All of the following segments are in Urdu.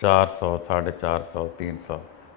400, 450, 300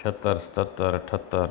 76, 77, 78।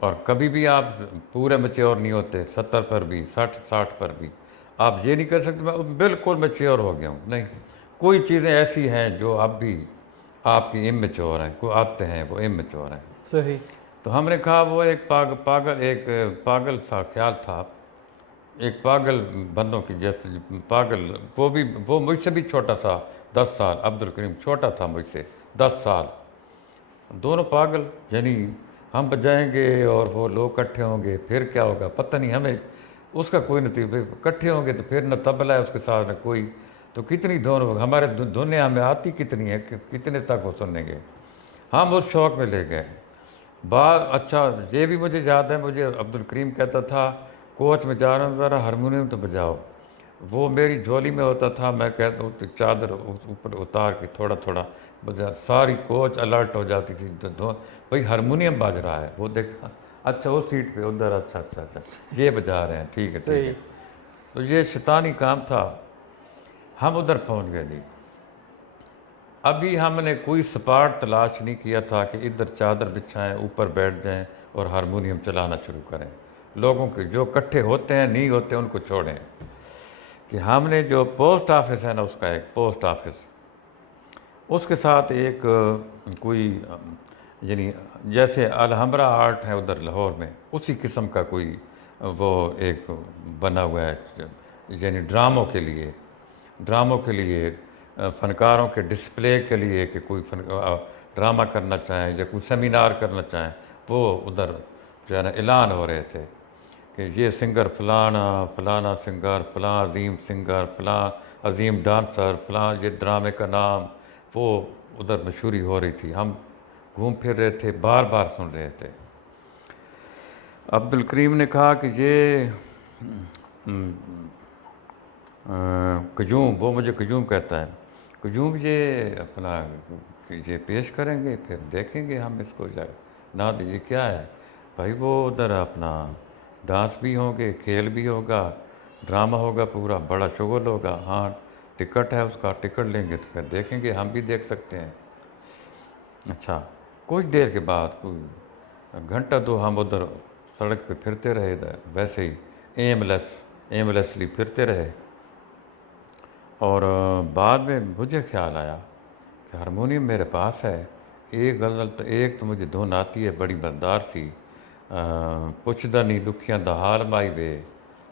اور کبھی بھی آپ پورے میچور نہیں ہوتے، 70 پر بھی، 60 پر بھی آپ یہ نہیں کہہ سکتے میں بالکل میچور ہو گیا ہوں، نہیں، کوئی چیزیں ایسی ہیں جو اب بھی آپ کی امیچور ہیں، کوئی آتے ہیں وہ امیچور ہیں۔ صحیح تو ہم نے کہا وہ ایک پاگل سا خیال تھا، ایک پاگل بندوں کی جیسے پاگل، وہ مجھ سے بھی چھوٹا تھا 10 سال، عبد الکریم چھوٹا تھا مجھ سے 10 سال، دونوں پاگل، یعنی ہم بجائیں گے اور وہ لوگ اکٹھے ہوں گے، پھر کیا ہوگا پتہ نہیں ہمیں، اس کا کوئی نتیجہ، اکٹھے ہوں گے تو پھر نہ تبلا ہے اس کے ساتھ نہ کوئی، تو کتنی دونوں ہمارے دنیا میں آتی کتنی ہے کہ کتنے تک وہ سنیں گے، ہم اس شوق میں لے گئے۔ بعد اچھا یہ بھی مجھے یاد ہے، مجھے عبد الکریم کہتا تھا کوچ میں جا رہا ہوں ذرا ہارمونیم تو بجاؤ، وہ میری جھولی میں ہوتا تھا، میں کہتا ہوں تو چادر اوپر اتار کے تھوڑا تھوڑا بجا، ساری کوچ الرٹ ہو جاتی تھی، بھائی ہارمونیم بج رہا ہے، وہ دیکھا اچھا وہ سیٹ پہ ادھر، اچھا اچھا اچھا یہ بجا رہے ہیں، ٹھیک ہے ٹھیک ہے، صحیح تو یہ شیطانی کام تھا، ہم ادھر پہنچ گئے جی۔ ابھی ہم نے کوئی سپاٹ تلاش نہیں کیا تھا کہ ادھر چادر بچھائیں، اوپر بیٹھ جائیں اور ہارمونیم چلانا شروع کریں، لوگوں کے جو اکٹھے ہوتے ہیں نہیں ہوتے ان کو چھوڑیں، کہ ہم نے جو پوسٹ آفس ہے نا، اس کا ایک پوسٹ آفس، اس کے ساتھ ایک کوئی یعنی جیسے الحمرہ آرٹ ہے ادھر لاہور میں، اسی قسم کا کوئی وہ ایک بنا ہوا ہے، یعنی ڈراموں کے لیے فنکاروں کے ڈسپلے کے لیے، کہ کوئی ڈرامہ کرنا چاہیں یا کوئی سیمینار کرنا چاہیں، وہ ادھر جو ہے نا اعلان ہو رہے تھے کہ یہ سنگر فلانا سنگر، فلاں عظیم سنگر، فلاں عظیم ڈانسر، فلاں یہ ڈرامے کا نام، وہ ادھر مشہوری ہو رہی تھی، ہم گھوم پھر رہے تھے، بار بار سن رہے تھے۔ عبد الکریم نے کہا کہ یہ قیوم، وہ مجھے قیوم کہتا ہے، قیوم یہ اپنا یہ پیش کریں گے، پھر دیکھیں گے ہم اس کو جائے نہ دیجیے کیا ہے بھائی، وہ ادھر اپنا ڈانس بھی ہوں گے، کھیل بھی ہوگا، ڈرامہ ہوگا، پورا بڑا شغل ہوگا، ہاں ٹکٹ ہے اس کا، ٹکٹ لیں گے تو پھر دیکھیں گے، ہم بھی دیکھ سکتے ہیں۔ اچھا کچھ دیر کے بعد کوئی گھنٹہ دو ہم ادھر سڑک پہ پھرتے رہے، ویسے ہی ایملیسلی پھرتے رہے، اور بعد میں مجھے خیال آیا کہ ہارمونیم میرے پاس ہے، ایک غزل تو ایک تو مجھے دھن آتی ہے بڑی مزدار سی، پچھدا نہیں لکھیاں دا حال مائی وے،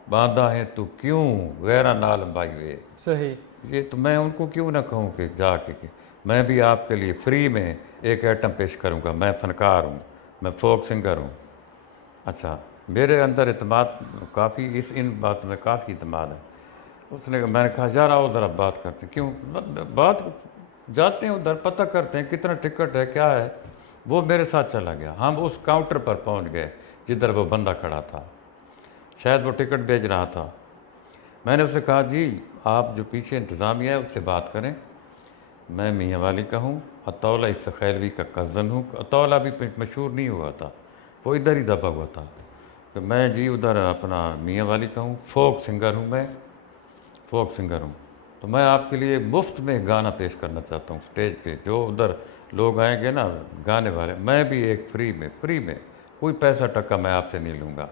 باندھا ہے تو کیوں غیرہ نال مائی وے، صحیح یہ تو میں ان کو کیوں نہ کہوں کہ جا کے کہ میں بھی آپ کے لیے فری میں ایک ایٹم پیش کروں گا، میں فنکار ہوں، میں فوک سنگر ہوں۔ اچھا میرے اندر اعتماد کافی، ان باتوں میں کافی اعتماد ہے۔ میں نے کہا یار آؤ ذرا بات کرتے ہیں، کیوں بات جاتے ہیں ادھر، پتہ کرتے ہیں کتنا ٹکٹ ہے کیا ہے، وہ میرے ساتھ چلا گیا، ہم اس کاؤنٹر پر پہنچ گئے جدھر وہ بندہ کھڑا تھا، شاید وہ ٹکٹ بیچ رہا تھا۔ میں نے اس سے کہا جی آپ جو پیچھے انتظامیہ ہے اس سے بات کریں، میں میاں والی کا ہوں، اطولہ اس خیلوی کا کزن ہوں، اطولہ بھی مشہور نہیں ہوا تھا، وہ ادھر ہی دبا ہوا تھا، کہ میں جی ادھر اپنا میاں والی کا ہوں، فوک سنگر ہوں، میں فوک سنگر ہوں، تو میں آپ کے لیے مفت میں گانا پیش کرنا چاہتا ہوں اسٹیج پہ، جو ادھر لوگ آئیں گے نا گانے والے، میں بھی ایک فری میں کوئی پیسہ ٹکا میں آپ سے نہیں لوں گا۔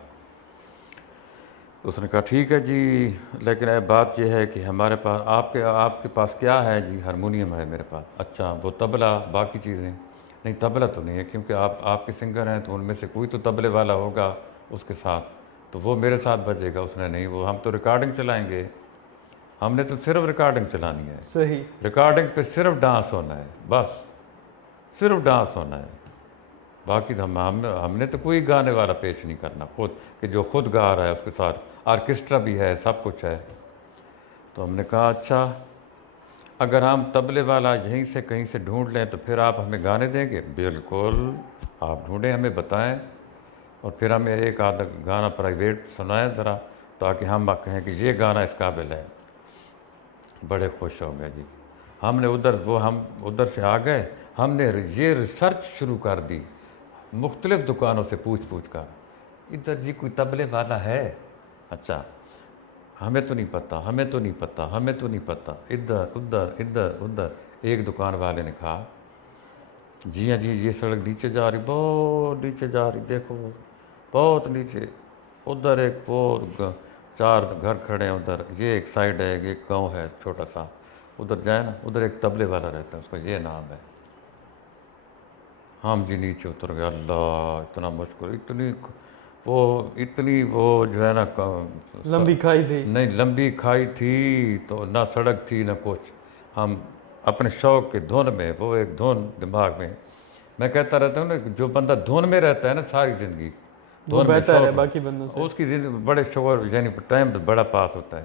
اس نے کہا ٹھیک ہے جی، لیکن بات یہ ہے کہ ہمارے پاس آپ کے پاس کیا ہے جی؟ ہارمونیم ہے میرے پاس۔ اچھا وہ تبلا باقی چیزیں؟ نہیں تبلا تو نہیں ہے، کیونکہ آپ کے سنگر ہیں تو ان میں سے کوئی تو تبلے والا ہوگا اس کے ساتھ، تو وہ میرے ساتھ بجے گا۔ اس نے نہیں، وہ ہم تو ریکارڈنگ چلائیں گے، ہم نے تو صرف ریکارڈنگ چلانی ہے، صحیح ریکارڈنگ پہ صرف ڈانس ہونا ہے، بس صرف ڈانس ہونا ہے، باقی تو ہم نے تو کوئی گانے والا پیش نہیں کرنا خود، کہ جو خود گا رہا ہے اس کے ساتھ آرکیسٹرا بھی ہے، سب کچھ ہے۔ تو ہم نے کہا اچھا اگر ہم تبلے والا یہیں سے کہیں سے ڈھونڈ لیں تو پھر آپ ہمیں گانے دیں گے؟ بالکل، آپ ڈھونڈیں، ہمیں بتائیں، اور پھر ہمیں ایک آدھا گانا پرائیویٹ سنائیں ذرا، تاکہ ہم کہیں کہ یہ گانا اس قابل ہے۔ بڑے خوش ہو گئے جی، ہم ادھر سے آ گئے، ہم نے یہ ریسرچ شروع کر دی، مختلف دکانوں سے پوچھ کر، ادھر جی کوئی تبلے والا ہے؟ اچھا ہمیں تو نہیں پتہ، ادھر ایک دکان والے نے کہا جی ہاں جی، یہ سڑک نیچے جا رہی، بہت نیچے جا رہی، دیکھو بہت نیچے. ادھر ایک وہ 4 گھر کھڑے ہیں ادھر, یہ ایک سائڈ ہے, ایک گاؤں ہے چھوٹا سا, ادھر جائے نا, ادھر ایک تبلے والا رہتا ہے, اس کا یہ نام ہے. ہم جی نیچے اتر گئے, اللہ اتنا مشکل, اتنی وہ جو ہے نا لمبی کھائی تھی. نہیں لمبی کھائی تھی تو نہ سڑک تھی نہ کچھ. ہم اپنے شوق کے دھن میں, وہ ایک دھن دماغ میں کہتا رہتا ہوں نا, جو بندہ دھن میں رہتا ہے نا ساری زندگی, وہ دھن میں بہتر ہے شوق, باقی بندوں سے. اس کی زندگی بڑے شوق, یعنی ٹائم بڑا پاس ہوتا ہے.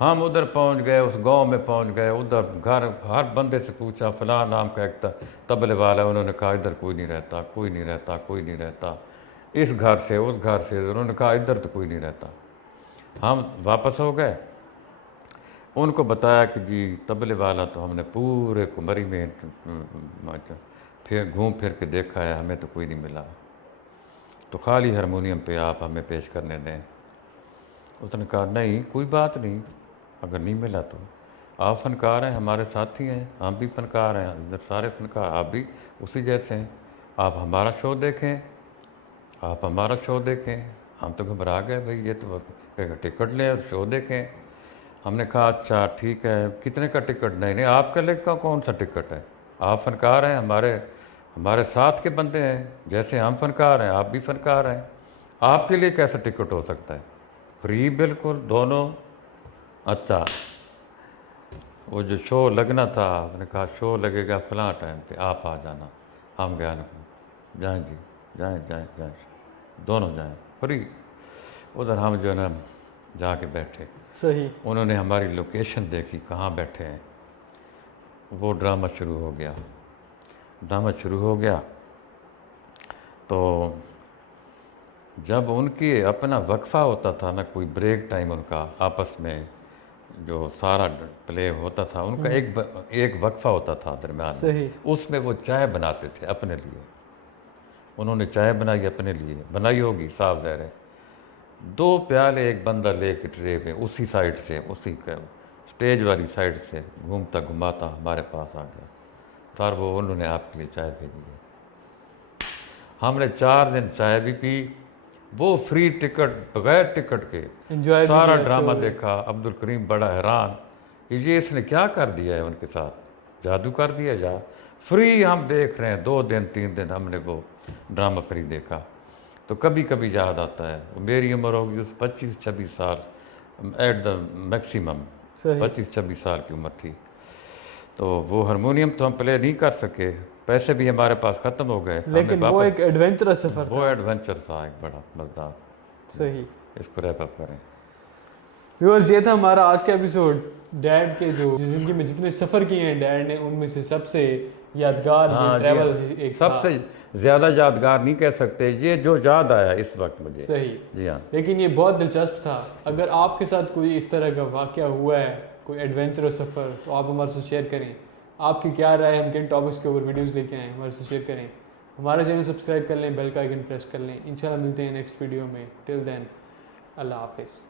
ہم ادھر پہنچ گئے, اس گاؤں میں پہنچ گئے, ادھر گھر ہر بندے سے پوچھا, فلاں نام کا ایک تبلے والا ہے, انہوں نے کہا ادھر کوئی نہیں رہتا, کوئی نہیں رہتا, کوئی نہیں رہتا. اس گھر سے اس گھر سے, انہوں نے کہا ادھر تو کوئی نہیں رہتا. ہم واپس ہو گئے, ان کو بتایا کہ جی تبلے والا تو ہم نے پورے کمری میں پھر گھوم پھر کے دیکھا ہے, ہمیں تو کوئی نہیں ملا, تو خالی ہارمونیم پہ آپ ہمیں پیش کرنے دیں. اس نے کہا نہیں کوئی بات نہیں, اگر نہیں ملا تو آپ فنکار ہیں, ہمارے ساتھی ہیں, ہم بھی فنکار ہیں, ادھر سارے فنکار, آپ بھی اسی جیسے ہیں, آپ ہمارا شو دیکھیں, آپ ہمارا شو دیکھیں. ہم تو گھبرا گئے, بھائی یہ تو ٹکٹ لیں اور شو دیکھیں. ہم نے کہا اچھا ٹھیک ہے, کتنے کا ٹکٹ؟ نہیں آپ کے لے کا کون سا ٹکٹ ہے, آپ فنکار ہیں, ہمارے ساتھ کے بندے ہیں, جیسے ہم فنکار ہیں آپ بھی فنکار ہیں, آپ کے لیے کیسا ٹکٹ ہو سکتا ہے؟ فری بالکل دونوں. اچھا وہ جو شو لگنا تھا, آپ نے کہا شو لگے گا فلاں ٹائم پہ, آپ آ جانا. ہم گیا نا, جائیں جی جائیں, دونوں جائیں فری. ادھر ہم جو ہے نا جا کے بیٹھے, صحیح. انہوں نے ہماری لوکیشن دیکھی کہاں بیٹھے ہیں, وہ ڈرامہ شروع ہو گیا. تو جب ان کی اپنا وقفہ ہوتا تھا نا, کوئی بریک ٹائم ان کا آپس میں جو سارا پلے ہوتا تھا, ان کا ایک وقفہ ہوتا تھا درمیان میں, صحیح. اس میں وہ چائے بناتے تھے اپنے لیے. انہوں نے چائے بنائی اپنے لیے, بنائی ہوگی صاف ظاہر ہے, 2 پیالے ایک بندہ لے کے ٹرے پہ اسی سائڈ سے, اسی اسٹیج والی سائڈ سے گھومتا گھماتا ہمارے پاس آ گیا. سر وہ انہوں نے آپ کے لیے چائے بھیجی ہے. ہم نے 4 دن چائے بھی پی, وہ فری ٹکٹ, بغیر ٹکٹ کے انجوائے بھی سارا کیا ڈرامہ شو. دیکھا. عبد الکریم بڑا حیران کہ یہ اس نے کیا کر دیا ہے ان کے ساتھ, جادو کر دیا جا. فری ہم دیکھ رہے ہیں, 2 دن 3 دن ہم نے وہ ڈرامہ فری دیکھا. تو کبھی کبھی یاد آتا ہے, میری عمر ہوگی اس 25-26 سال, ایٹ دا میکسیمم صحیح. 25-26 سال کی عمر تھی. تو وہ ہارمونیم تو ہم پلے نہیں کر سکے, پیسے بھی ہمارے پاس ختم ہو گئے. لیکن وہ ایک ایڈونچرس سفر وہ تھا. ایڈونچر تھا ایک بڑا مزدار. صحیح. اس کو ریپ اپ کریں. ویورز, یہ تھا ہمارا آج کا ایپیسوڈ. ڈیڈ کے جو زندگی میں جتنے سفر کیے ہیں ڈیڈ نے, ان میں سے سب سے یادگار یہ ٹریول ایک سب سے زیادہ یادگار نہیں کہہ سکتے, یہ جو یاد آیا اس وقت مجھے. صحیح. جی ہاں, لیکن یہ بہت دلچسپ تھا. اگر آپ کے ساتھ کوئی اس طرح کا واقعہ ہوا ہے, کوئی ایڈونچرس سفر, تو آپ ہمارے سے شیئر کریں. آپ کی کیا رائے, ہم کن ٹاپکس کے اوپر ویڈیوز لے کے آئیں, ہمارے سے شیئر کریں. ہمارے چینل سبسکرائب کر لیں, بیل کا آئیکن پریس کر لیں. انشاءاللہ ملتے ہیں نیکسٹ ویڈیو میں. ٹل دین اللہ حافظ.